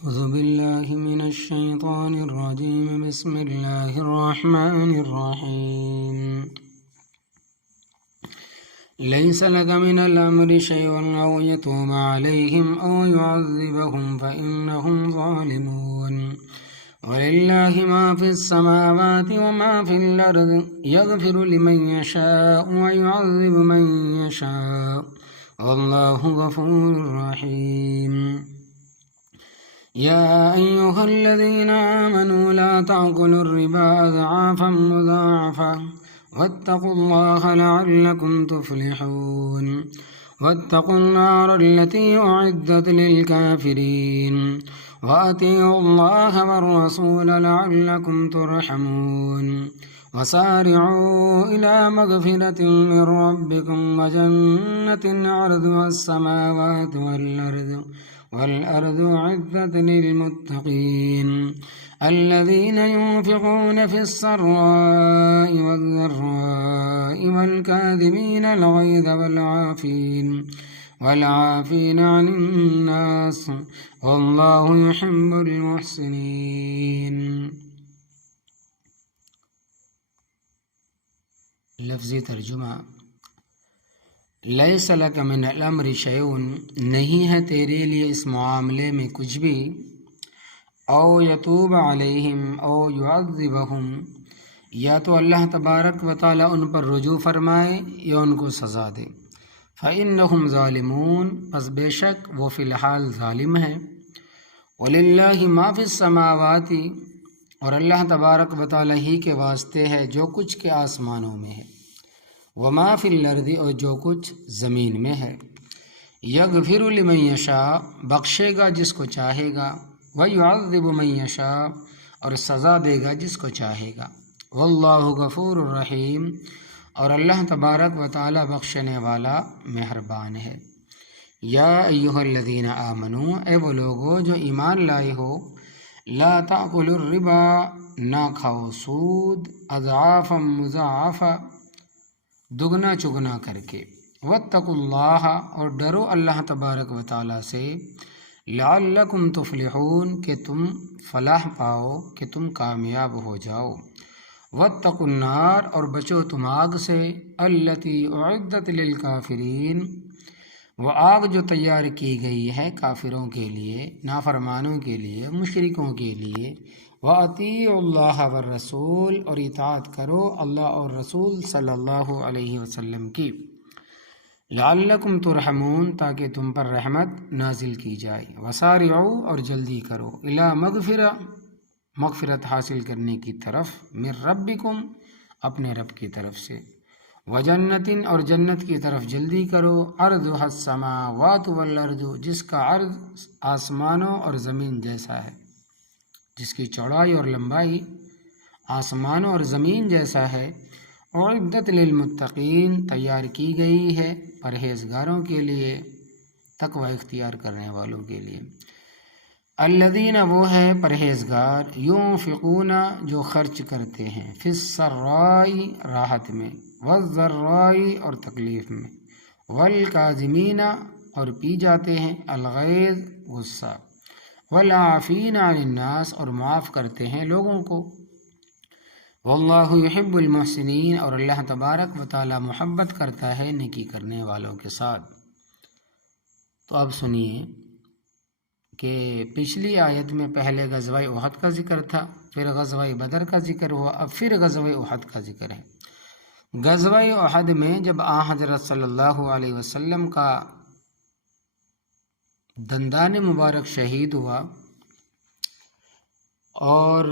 أعوذ بالله من الشيطان الرجيم بسم الله الرحمن الرحيم ليس لك من الأمر شيء أو يتوب عليهم أو يعذبهم فإنهم ظالمون ولله ما في السماوات وما في الأرض يغفر لمن يشاء ويعذب من يشاء والله غفور رحيم يا أيها الذين آمنوا لا تأكلوا الربا أضعافا مضاعفة واتقوا الله لعلكم تفلحون واتقوا النار التي أعدت للكافرين وأطيعوا الله والرسول لعلكم ترحمون وسارعوا إلى مغفرة من ربكم وجنة عرضها السماوات والأرض أعدت للمتقين الذين ينفقون في السراء والضراء والكاظمين الغيظ والعافين عن الناس والله يحب المحسنين. لفظی ترجمہ لیس لک من الامر شیء، نہیں ہے تیرے لیے اس معاملے میں کچھ بھی، او یتوب علیہم او یعذبہم، یا تو اللہ تبارک و تعالی ان پر رجوع فرمائے یا ان کو سزا دے، فإنہم ظالمون، پس بے شک وہ فی الحال ظالم ہیں، وللہ ما فی السماوات، اور اللہ تبارک و تعالی ہی کے واسطے ہے جو کچھ کے آسمانوں میں ہے، وما فی الارض، اور جو کچھ زمین میں ہے، یغفر لمن یشاء، بخشے گا جس کو چاہے گا، ویعذب من یشاء، اور سزا دے گا جس کو چاہے گا، واللہ غفور الرحیم، اور اللہ تبارک و تعالی بخشنے والا مہربان ہے۔ یا ایھا الذین آمنوا، اے وہ لوگو جو ایمان لائے ہو، لا تأکلوا الربا، نہ کھاؤ سود، اضعافا مضاعفا، دگنا چگنا کر کے، واتقوا اللہ، اور ڈرو اللہ تبارک و تعالیٰ سے، لعلکم تفلحون، کہ تم فلاح پاؤ، کہ تم کامیاب ہو جاؤ، واتقوا النار، اور بچو تم آگ سے، التی اعدت للکافرین، وہ آگ جو تیار کی گئی ہے کافروں کے لیے، نافرمانوں کے لیے، مشرکوں کے لیے، وَأَطِيعُوا اللَّهَ وَالرَّسُولَ، اور اطاعت کرو اللہ اور رسول صلی اللہ علیہ وسلم کی، لعلکم ترحمون، تاکہ تم پر رحمت نازل کی جائے، وسارعوا، اور جلدی کرو، الی مغفرت حاصل کرنے کی طرف، من ربکم، اپنے رب کی طرف سے، وجنت، اور جنت کی طرف جلدی کرو، عرضها السماوات والارض، جس کا عرض آسمانوں اور زمین جیسا ہے، جس کی چوڑائی اور لمبائی آسمانوں اور زمین جیسا ہے، اعدت للمتقین، تیار کی گئی ہے پرہیزگاروں کے لیے، تقوی اختیار کرنے والوں کے لیے، الذین، وہ ہے پرہیزگار، ينفقون، جو خرچ کرتے ہیں، فی السراء، راحت میں، والضراء، اور تکلیف میں، والکاظمین، اور پی جاتے ہیں، الغیظ، غصہ، والعافین عن الناس، اور معاف کرتے ہیں لوگوں کو، واللہ یحب المحسنین، اور اللہ تبارک و تعالی محبت کرتا ہے نیکی کرنے والوں کے ساتھ۔ تو اب سنیے کہ پچھلی آیت میں پہلے غزوہ احد کا ذکر تھا، پھر غزوہ بدر کا ذکر ہوا، اب پھر غزوہ احد کا ذکر ہے۔ غزوہ احد میں جب حضرت صلی اللہ علیہ وسلم کا دندان مبارک شہید ہوا اور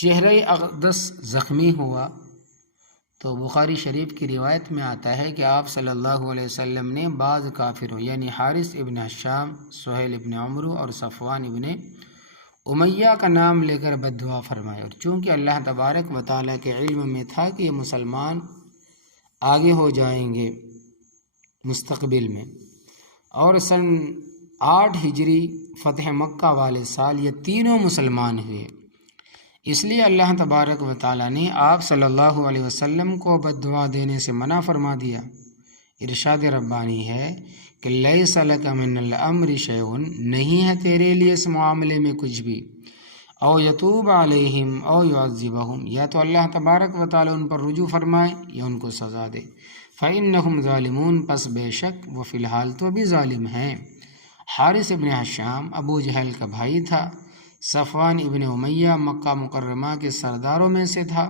چہرہ اقدس زخمی ہوا، تو بخاری شریف کی روایت میں آتا ہے کہ آپ صلی اللہ علیہ وسلم نے بعض کافروں یعنی حارث ابن حشام، سہیل ابن عمرو اور صفوان ابن امیہ کا نام لے کر بد دعا فرمائے، اور چونکہ اللہ تبارک و تعالیٰ کے علم میں تھا کہ یہ مسلمان آگے ہو جائیں گے مستقبل میں، اور سن 8 ہجری فتح مکہ والے سال یہ تینوں مسلمان ہوئے، اس لیے اللہ تبارک و تعالیٰ نے آپ صلی اللہ علیہ وسلم کو بد دعا دینے سے منع فرما دیا، ارشاد ربانی ہے کہ لیس لک من الامر شیء، نہیں ہے تیرے لیے اس معاملے میں کچھ بھی، او یتوب علیہم او یعذبہم، یا تو اللہ تبارک و تعالی ان پر رجوع فرمائے یا ان کو سزا دے، فإنہم ظالمون، پس بے شک وہ فی الحال تو بھی ظالم ہیں۔ حارث ابن حشام ابو جہل کا بھائی تھا، صفوان ابن امیہ مکہ مکرمہ کے سرداروں میں سے تھا،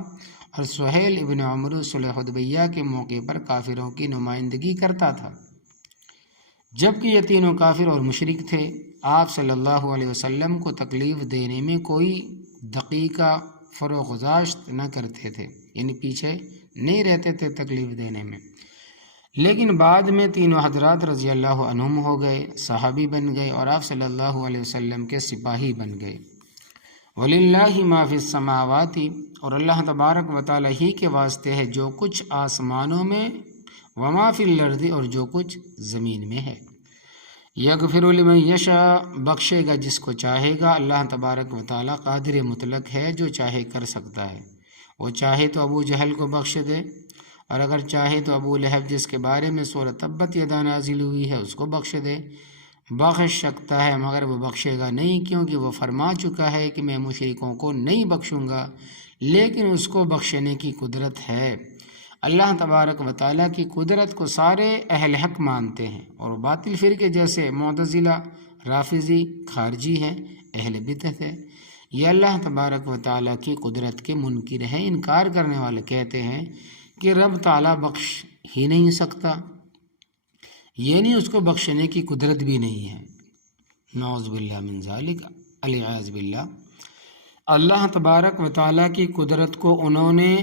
اور سہیل ابن عمرو صلح حدیبیہ کے موقع پر کافروں کی نمائندگی کرتا تھا۔ جبکہ یہ تینوں کافر اور مشرک تھے، آپ صلی اللہ علیہ وسلم کو تکلیف دینے میں کوئی دقیقہ فروگزاشت نہ کرتے تھے، یعنی پیچھے نہیں رہتے تھے تکلیف دینے میں۔ لیکن بعد میں تینوں حضرات رضی اللہ عنہم ہو گئے، صحابی بن گئے اور آپ صلی اللہ علیہ وسلم کے سپاہی بن گئے۔ وَلِلَّهِ مَا فِي السَّمَاوَاتِ، اور اللہ تبارک و تعالیٰ ہی کے واسطے ہے جو کچھ آسمانوں میں، وَمَا فِي الْأَرْضِ، اور جو کچھ زمین میں ہے۔ یغفر لمن یشاء، بخشے گا جس کو چاہے گا، اللہ تبارک و تعالیٰ قادر مطلق ہے، جو چاہے کر سکتا ہے۔ وہ چاہے تو ابو جہل کو بخش دے، اور اگر چاہے تو ابو لہب جس کے بارے میں سورۃ تبت یدا نازل ہوئی ہے اس کو بخش دے، بخش سکتا ہے مگر وہ بخشے گا نہیں، کیونکہ وہ فرما چکا ہے کہ میں مشرکوں کو نہیں بخشوں گا، لیکن اس کو بخشنے کی قدرت ہے۔ اللہ تبارک و تعالیٰ کی قدرت کو سارے اہل حق مانتے ہیں، اور باطل فرقے جیسے معتزلہ، رافضی، خارجی ہیں، اہل بدعت ہے، یہ اللہ تبارک و تعالیٰ کی قدرت کے منکر ہیں، انکار کرنے والے کہتے ہیں کہ رب تعالیٰ بخش ہی نہیں سکتا، یعنی اس کو بخشنے کی قدرت بھی نہیں ہے۔ نعوذ باللہ من ذالک، العیاذ باللہ۔ اللہ تبارک و تعالیٰ کی قدرت کو انہوں نے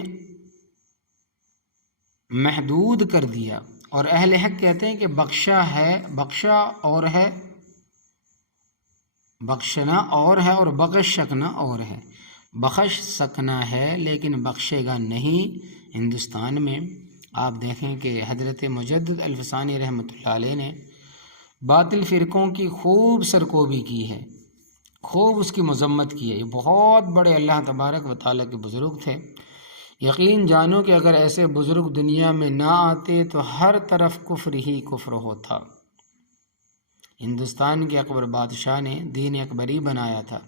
محدود کر دیا، اور اہل حق کہتے ہیں کہ بخشا ہے، بخشا اور ہے، بخشنا اور ہے، اور بخش سکنا اور ہے۔ بخش سکنا ہے لیکن بخشے گا نہیں۔ ہندوستان میں آپ دیکھیں کہ حضرت مجدد الفسانی رحمۃ اللہ علیہ نے باطل فرقوں کی خوب سرکوبی کی ہے، خوب اس کی مذمت کی ہے۔ یہ بہت بڑے اللہ تبارک و تعالیٰ کے بزرگ تھے، یقین جانو کہ اگر ایسے بزرگ دنیا میں نہ آتے تو ہر طرف کفر ہی کفر ہوتا۔ ہندوستان کے اکبر بادشاہ نے دین اکبری بنایا تھا،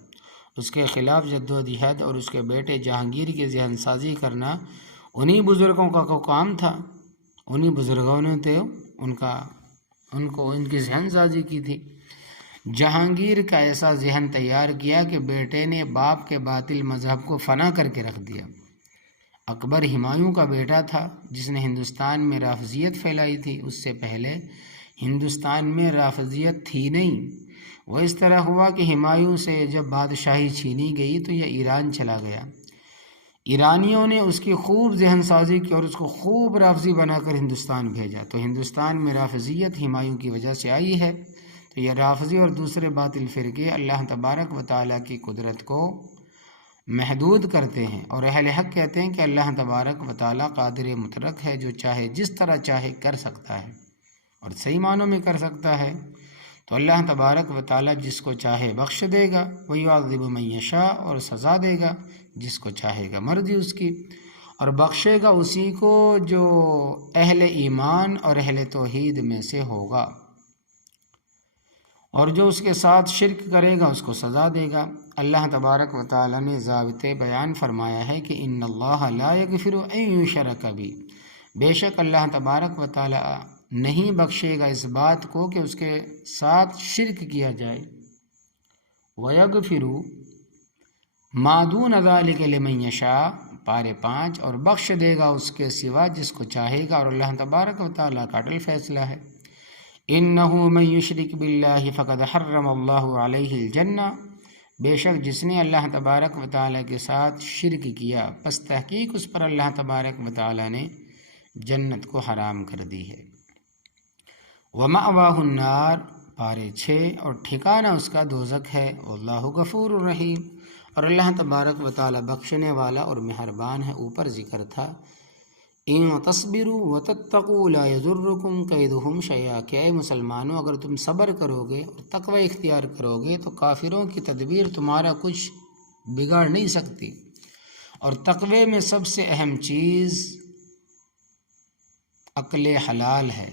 اس کے خلاف جدوجہد اور اس کے بیٹے جہانگیر کی ذہن سازی کرنا انہی بزرگوں کا کام تھا، انہی بزرگوں نے تھے ان کی ذہن سازی کی تھی۔ جہانگیر کا ایسا ذہن تیار کیا کہ بیٹے نے باپ کے باطل مذہب کو فنا کر کے رکھ دیا۔ اکبر ہمایوں کا بیٹا تھا جس نے ہندوستان میں رافضیت پھیلائی تھی، اس سے پہلے ہندوستان میں رافضیت تھی نہیں۔ وہ اس طرح ہوا کہ ہمایوں سے جب بادشاہی چھینی گئی تو یہ ایران چلا گیا، ایرانیوں نے اس کی خوب ذہن سازی کی اور اس کو خوب رافضی بنا کر ہندوستان بھیجا، تو ہندوستان میں رافضیت ہمایوں کی وجہ سے آئی ہے۔ تو یہ رافضی اور دوسرے باطل فرقے اللہ تبارک و تعالیٰ کی قدرت کو محدود کرتے ہیں، اور اہل حق کہتے ہیں کہ اللہ تبارک و تعالیٰ قادر مطلق ہے، جو چاہے جس طرح چاہے کر سکتا ہے، اور صحیح معنوں میں کر سکتا ہے۔ تو اللہ تبارک و تعالیٰ جس کو چاہے بخش دے گا، وَيُعَذِّبُ مَن يَشَاءُ، اور سزا دے گا جس کو چاہے گا، مرضی اس کی، اور بخشے گا اسی کو جو اہل ایمان اور اہل توحید میں سے ہوگا، اور جو اس کے ساتھ شرک کرے گا اس کو سزا دے گا۔ اللہ تبارک و تعالیٰ نے ضابطے بیان فرمایا ہے کہ ان اللہ لا یغفر ان یشرک بہ، بے شک اللہ تبارک و تعالیٰ نہیں بخشے گا اس بات کو کہ اس کے ساتھ شرک کیا جائے، وَيَغْفِرُ مَا دُونَ ذَلِكَ لِمَن يَشَاءُ، پارے 5، اور بخش دے گا اس کے سوا جس کو چاہے گا، اور اللہ تبارک و تعالیٰ کا اٹل فیصلہ ہے۔ إِنَّهُ مَن يُشْرِكْ بِاللَّهِ فَقَدْ حَرَّمَ اللَّهُ عَلَيْهِ الْجَنَّةَ، بے شک جس نے اللہ تبارک و تعالیٰ کے ساتھ شرک کیا پس تحقیق اس پر اللہ تبارک و تعالیٰ نے جنت کو حرام کر دی ہے۔ وَمَأْوَاهُ النَّارُ، پارے 6، اور ٹھکانہ اس کا دوزخ ہے۔ وَاللَّهُ غَفُورٌ رَحِيمٌ، اور اللہ تبارک و تعالیٰ بخشنے والا اور مہربان ہے۔ اوپر ذکر تھا ان تصبروا وتتقوا لا يضركم كيدهم شيئا، کہ اے مسلمانوں اگر تم صبر کرو گے اور تقوی اختیار کرو گے تو کافروں کی تدبیر تمہارا کچھ بگاڑ نہیں سکتی۔ اور تقوی میں سب سے اہم چیز عقل حلال ہے،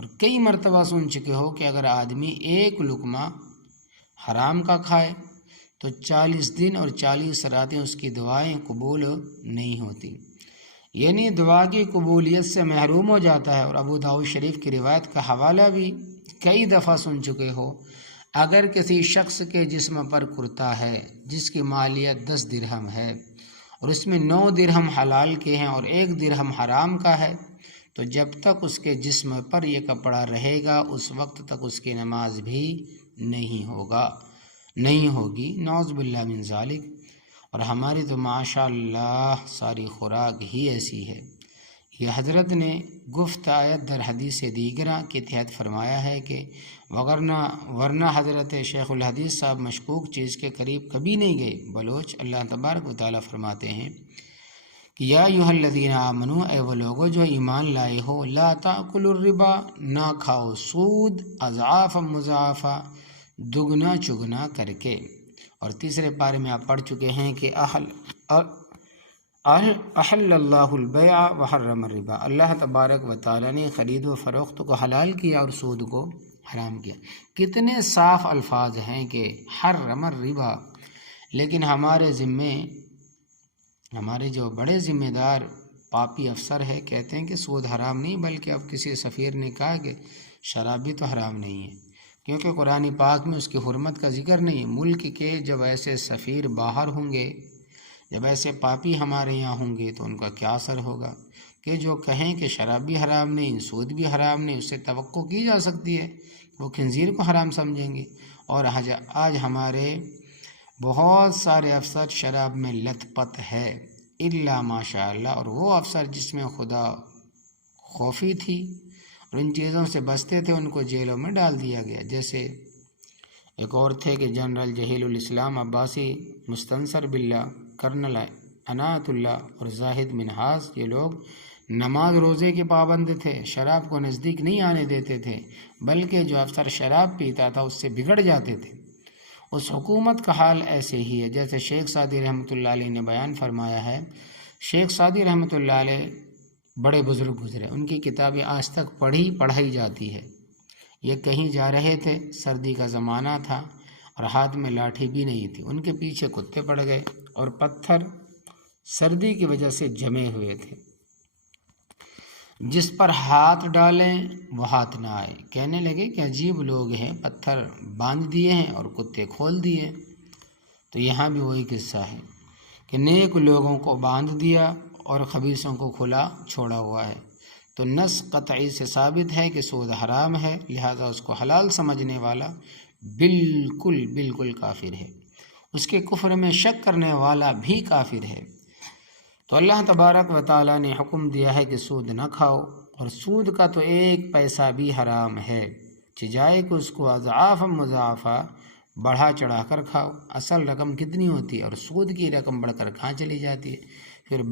اور کئی مرتبہ سن چکے ہو کہ اگر آدمی ایک لقمہ حرام کا کھائے تو 40 دن اور 40 راتیں اس کی دعائیں قبول نہیں ہوتی، یعنی دعا کی قبولیت سے محروم ہو جاتا ہے۔ اور ابو داؤد شریف کی روایت کا حوالہ بھی کئی دفعہ سن چکے ہو، اگر کسی شخص کے جسم پر کرتا ہے جس کی مالیت 10 درہم ہے اور اس میں 9 درہم حلال کے ہیں اور 1 درہم حرام کا ہے، تو جب تک اس کے جسم پر یہ کپڑا رہے گا اس وقت تک اس کی نماز بھی نہیں ہوگی، نعوذ باللہ من ذالک۔ اور ہماری تو ماشاء اللہ ساری خوراک ہی ایسی ہے۔ یہ حضرت نے گفت آیت در حدیث دیگرہ کے تحت فرمایا ہے کہ ورنہ حضرت شیخ الحدیث صاحب مشکوک چیز کے قریب کبھی نہیں گئے۔ بلوچ اللہ تبارک و تعالیٰ فرماتے ہیں کہ یا ایھا الذین آمنو، اے وہ لوگو جو ایمان لائے ہو، لا تاکلوا الربا، نہ کھاؤ سود، اضعافا مضاعفا، دگنا چگنا کر کے۔ اور تیسرے پارے میں آپ پڑھ چکے ہیں کہ احل اللہ البیع وحرم الربا، اللہ تبارک و تعالیٰ نے خرید و فروخت کو حلال کیا اور سود کو حرام کیا۔ کتنے صاف الفاظ ہیں کہ حرم الربا، لیکن ہمارے جو بڑے ذمہ دار پاپی افسر ہے کہتے ہیں کہ سود حرام نہیں، بلکہ اب کسی سفیر نے کہا کہ شراب بھی تو حرام نہیں ہے، کیونکہ قرآن پاک میں اس کی حرمت کا ذکر نہیں۔ ملک کے جب ایسے سفیر باہر ہوں گے، جب ایسے پاپی ہمارے یہاں ہوں گے تو ان کا کیا اثر ہوگا کہ جو کہیں کہ شراب بھی حرام نہیں، سود بھی حرام نہیں، اس سے توقع کی جا سکتی ہے وہ خنزیر کو حرام سمجھیں گے۔ اور آج ہمارے بہت سارے افسر شراب میں لت پت ہے، الا ماشاء اللہ، اور وہ افسر جس میں خدا خوفی تھی اور ان چیزوں سے بچتے تھے ان کو جیلوں میں ڈال دیا گیا۔ جیسے ایک اور تھے کہ جنرل جہیل الاسلام عباسی، مستنصر باللہ، کرنل عنایت اللہ اور زاہد منہاز، یہ لوگ نماز روزے کے پابند تھے، شراب کو نزدیک نہیں آنے دیتے تھے، بلکہ جو افسر شراب پیتا تھا اس سے بگڑ جاتے تھے۔ اس حکومت کا حال ایسے ہی ہے جیسے شیخ سعدی رحمۃ اللہ علیہ نے بیان فرمایا ہے۔ شیخ سعدی رحمۃ اللہ علیہ بڑے بزرگ گزرے، ان کی کتابیں آج تک پڑھائی جاتی ہے۔ یہ کہیں جا رہے تھے، سردی کا زمانہ تھا اور ہاتھ میں لاٹھی بھی نہیں تھی، ان کے پیچھے کتے پڑ گئے اور پتھر سردی کی وجہ سے جمے ہوئے تھے، جس پر ہاتھ ڈالیں وہ ہاتھ نہ آئے۔ کہنے لگے کہ عجیب لوگ ہیں، پتھر باندھ دیے ہیں اور کتے کھول دیے۔ تو یہاں بھی وہی قصہ ہے کہ نیک لوگوں کو باندھ دیا اور خبیثوں کو کھلا چھوڑا ہوا ہے۔ تو نص قطعی سے ثابت ہے کہ سود حرام ہے، لہذا اس کو حلال سمجھنے والا بالکل کافر ہے، اس کے کفر میں شک کرنے والا بھی کافر ہے۔ تو اللہ تبارک و تعالیٰ نے حکم دیا ہے کہ سود نہ کھاؤ، اور سود کا تو 1 پیسہ بھی حرام ہے، چجائے کہ اس کو اضعاف مضاعفہ بڑھا چڑھا کر کھاؤ۔ اصل رقم کتنی ہوتی ہے اور سود کی رقم بڑھ کر کہاں چلی جاتی ہے؟ پھر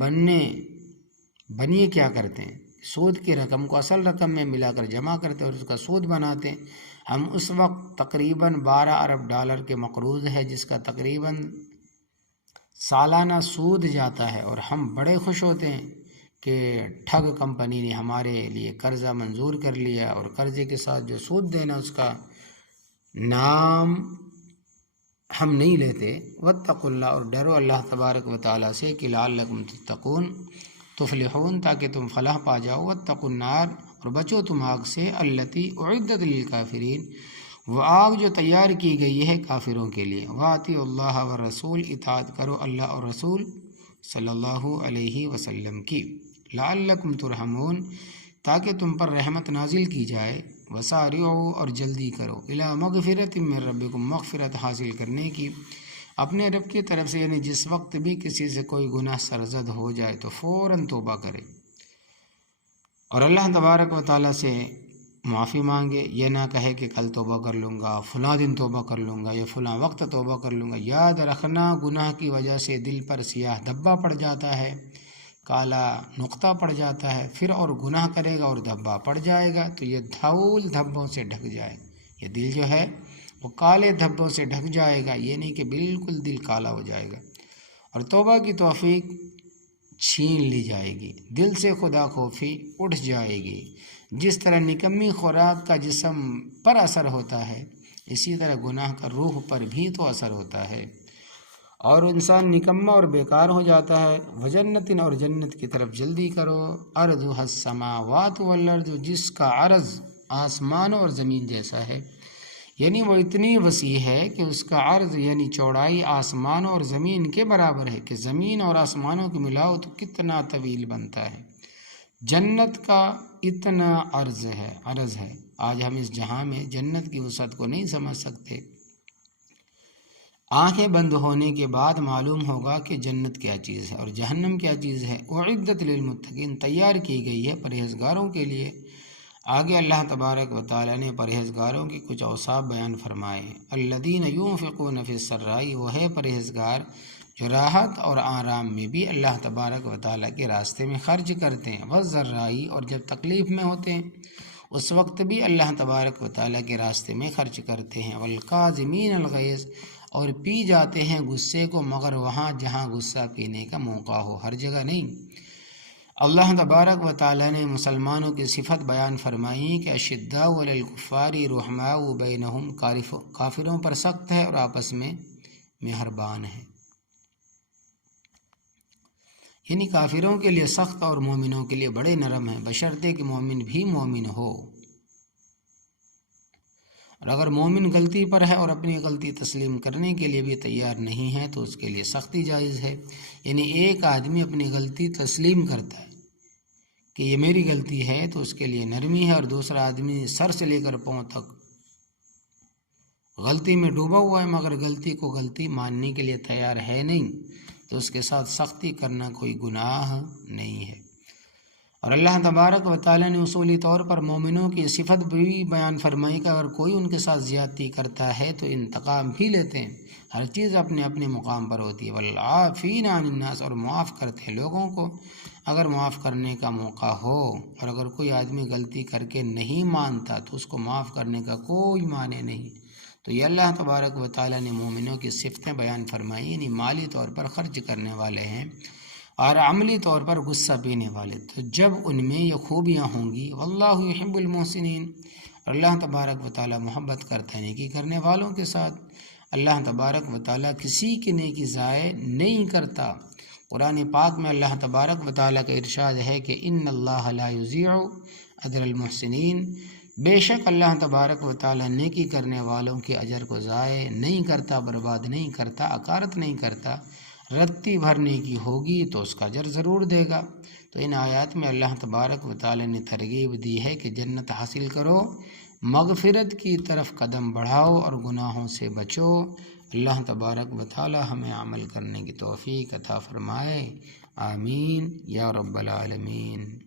بنیے کیا کرتے ہیں؟ سود کی رقم کو اصل رقم میں ملا کر جمع کرتے اور اس کا سود بناتے ہیں۔ ہم اس وقت تقریباً 12 ارب ڈالر کے مقروض ہے، جس کا تقریباً سالانہ سود جاتا ہے، اور ہم بڑے خوش ہوتے ہیں کہ ٹھگ کمپنی نے ہمارے لیے قرضہ منظور کر لیا، اور قرضے کے ساتھ جو سود دینا اس کا نام ہم نہیں لیتے۔ واتقوا اللہ، اور ڈرو اللہ تبارک و تعالیٰ سے کہ لعلکم تتقون، تفلحون، تاکہ تم فلاح پا جاؤ۔ واتقوا النار، اور بچو تم آگ سے، التی اعدت للکافرین، وہ آگ جو تیار کی گئی ہے کافروں کے لیے۔ واطیعوا اللہ والرسول، اطاعت کرو اللہ اور رسول صلی اللہ علیہ وسلم کی۔ لعلکم ترحمون، تاکہ تم پر رحمت نازل کی جائے۔ وسارعوا، اور جلدی کرو، الی مغفرۃ من ربکم، مغفرت حاصل کرنے کی اپنے رب کی طرف سے، یعنی جس وقت بھی کسی سے کوئی گناہ سرزد ہو جائے تو فوراً توبہ کرے اور اللہ تبارک و تعالیٰ سے معافی مانگے۔ یہ نہ کہے کہ کل توبہ کر لوں گا، فلاں دن توبہ کر لوں گا، یا فلاں وقت توبہ کر لوں گا۔ یاد رکھنا، گناہ کی وجہ سے دل پر سیاہ دھبا پڑ جاتا ہے، کالا نقطہ پڑ جاتا ہے، پھر اور گناہ کرے گا اور دھبا پڑ جائے گا تو یہ دھول دھبوں سے ڈھک جائے، یہ دل جو ہے وہ کالے دھبوں سے ڈھک جائے گا، یہ نہیں کہ بالکل دل کالا ہو جائے گا، اور توبہ کی توفیق چھین لی جائے گی، دل سے خدا خوفی اٹھ جائے گی، جس طرح نکمی خوراک کا جسم پر اثر ہوتا ہے، اسی طرح گناہ کا روح پر بھی تو اثر ہوتا ہے، اور انسان نکما اور بیکار ہو جاتا ہے۔ وجنت، اور جنت کی طرف جلدی کرو، ارضها السماوات والارض، جس کا عرض آسمان اور زمین جیسا ہے، یعنی وہ اتنی وسیع ہے کہ اس کا عرض یعنی چوڑائی آسمان اور زمین کے برابر ہے، کہ زمین اور آسمانوں کو ملاؤ تو کتنا طویل بنتا ہے۔ جنت کا اتنا عرض ہے، آج ہم اس جہاں میں جنت کی وسعت کو نہیں سمجھ سکتے۔ آنکھیں بند ہونے کے بعد معلوم ہوگا کہ جنت کیا چیز ہے اور جہنم کیا چیز ہے۔ اعدت للمتقین، تیار کی گئی ہے پرہیزگاروں کے لیے۔ آگے اللہ تبارک و تعالیٰ نے پرہیزگاروں کی کچھ اوصاف بیان فرمائے۔ الذین ينفقون فی السراء، وہ ہے پرہیزگار جو راحت اور آرام میں بھی اللہ تبارک و تعالیٰ کے راستے میں خرچ کرتے ہیں، والضراء، اور جب تکلیف میں ہوتے ہیں اس وقت بھی اللہ تبارک و تعالیٰ کے راستے میں خرچ کرتے ہیں، والقاظمین الغیظ، اور پی جاتے ہیں غصے کو، مگر وہاں جہاں غصہ پینے کا موقع ہو، ہر جگہ نہیں۔ اللہ تبارک و تعالیٰ نے مسلمانوں کی صفت بیان فرمائی کہ اشداء علی الکفار رحماء بینہم، کافروں پر سخت ہے اور آپس میں مہربان ہے، یعنی کافروں کے لیے سخت اور مومنوں کے لیے بڑے نرم ہیں، بشرطے کہ مومن بھی مومن ہو، اور اگر مومن غلطی پر ہے اور اپنی غلطی تسلیم کرنے کے لیے بھی تیار نہیں ہے تو اس کے لیے سختی جائز ہے۔ یعنی ایک آدمی اپنی غلطی تسلیم کرتا ہے کہ یہ میری غلطی ہے تو اس کے لیے نرمی ہے، اور دوسرا آدمی سر سے لے کر پاؤں تک غلطی میں ڈوبا ہوا ہے مگر غلطی کو غلطی ماننے کے لیے تیار ہے نہیں، تو اس کے ساتھ سختی کرنا کوئی گناہ نہیں ہے۔ اور اللہ تبارک و تعالیٰ نے اصولی طور پر مومنوں کی صفت بھی بیان فرمائی کہ اگر کوئی ان کے ساتھ زیادتی کرتا ہے تو انتقام بھی لیتے ہیں، ہر چیز اپنے اپنے مقام پر ہوتی ہے۔ والعافین عن الناس، اور معاف کرتے ہیں لوگوں کو اگر معاف کرنے کا موقع ہو، اور اگر کوئی آدمی غلطی کر کے نہیں مانتا تو اس کو معاف کرنے کا کوئی معنی نہیں۔ تو یہ اللہ تبارک و تعالیٰ نے مومنوں کی صفتیں بیان فرمائی، یعنی مالی طور پر خرچ کرنے والے ہیں اور عملی طور پر غصہ پینے والے۔ تو جب ان میں یہ خوبیاں ہوں گی، واللہ یحب المحسنین، اور اللہ تبارک و تعالیٰ محبت کرتا ہے نیکی کرنے والوں کے ساتھ۔ اللہ تبارک و تعالیٰ کسی کی نیکی ضائع نہیں کرتا۔ قرآن پاک میں اللہ تبارک و تعالیٰ کا ارشاد ہے کہ ان اللہ لا یضیع اجر المحسنین، بے شک اللہ تبارک و تعالیٰ نیکی کرنے والوں کے اجر کو ضائع نہیں کرتا، برباد نہیں کرتا، اکارت نہیں کرتا۔ رتی بھرنے کی ہوگی تو اس کا اجر ضرور دے گا۔ تو ان آیات میں اللہ تبارک و تعالیٰ نے ترغیب دی ہے کہ جنت حاصل کرو، مغفرت کی طرف قدم بڑھاؤ اور گناہوں سے بچو۔ اللہ تبارک و تعالیٰ ہمیں عمل کرنے کی توفیق عطا فرمائے، آمین یا رب العالمین۔